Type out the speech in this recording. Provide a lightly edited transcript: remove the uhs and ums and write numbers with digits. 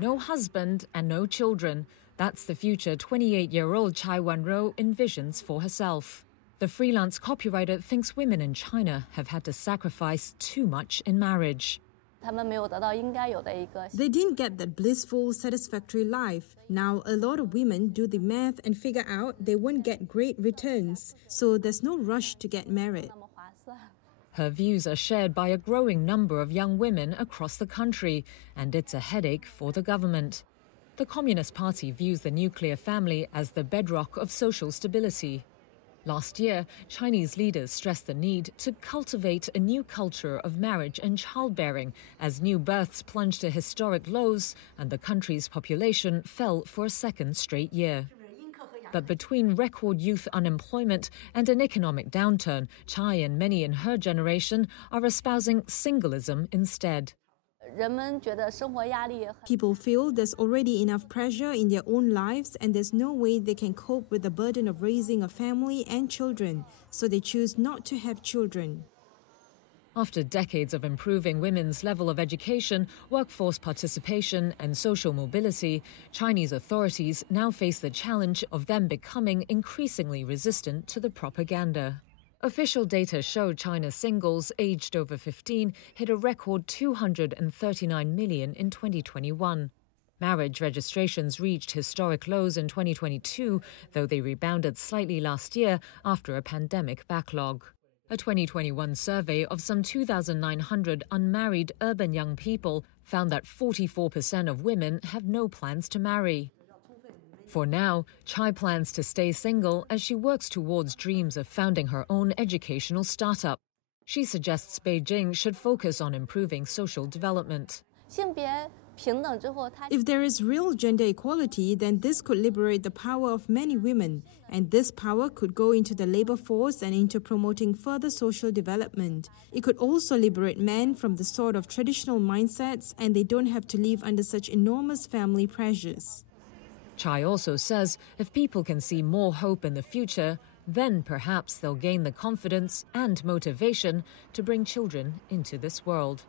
No husband and no children. That's the future 28-year-old Chai Wan-ro envisions for herself. The freelance copywriter thinks women in China have had to sacrifice too much in marriage. They didn't get that blissful, satisfactory life. Now a lot of women do the math and figure out they won't get great returns, so there's no rush to get married. Her views are shared by a growing number of young women across the country, and it's a headache for the government. The Communist Party views the nuclear family as the bedrock of social stability. Last year, Chinese leaders stressed the need to cultivate a new culture of marriage and childbearing as new births plunged to historic lows and the country's population fell for a second straight year. But between record youth unemployment and an economic downturn, Chai and many in her generation are espousing singleism instead. People feel there's already enough pressure in their own lives and there's no way they can cope with the burden of raising a family and children, so they choose not to have children. After decades of improving women's level of education, workforce participation and social mobility, Chinese authorities now face the challenge of them becoming increasingly resistant to the propaganda. Official data show China's singles aged over 15 hit a record 239 million in 2021. Marriage registrations reached historic lows in 2022, though they rebounded slightly last year after a pandemic backlog. A 2021 survey of some 2,900 unmarried urban young people found that 44% of women have no plans to marry. For now, Chai plans to stay single as she works towards dreams of founding her own educational startup. She suggests Beijing should focus on improving social development. If there is real gender equality, then this could liberate the power of many women, and this power could go into the labor force and into promoting further social development. It could also liberate men from the sort of traditional mindsets, and they don't have to live under such enormous family pressures. Chai also says if people can see more hope in the future, then perhaps they'll gain the confidence and motivation to bring children into this world.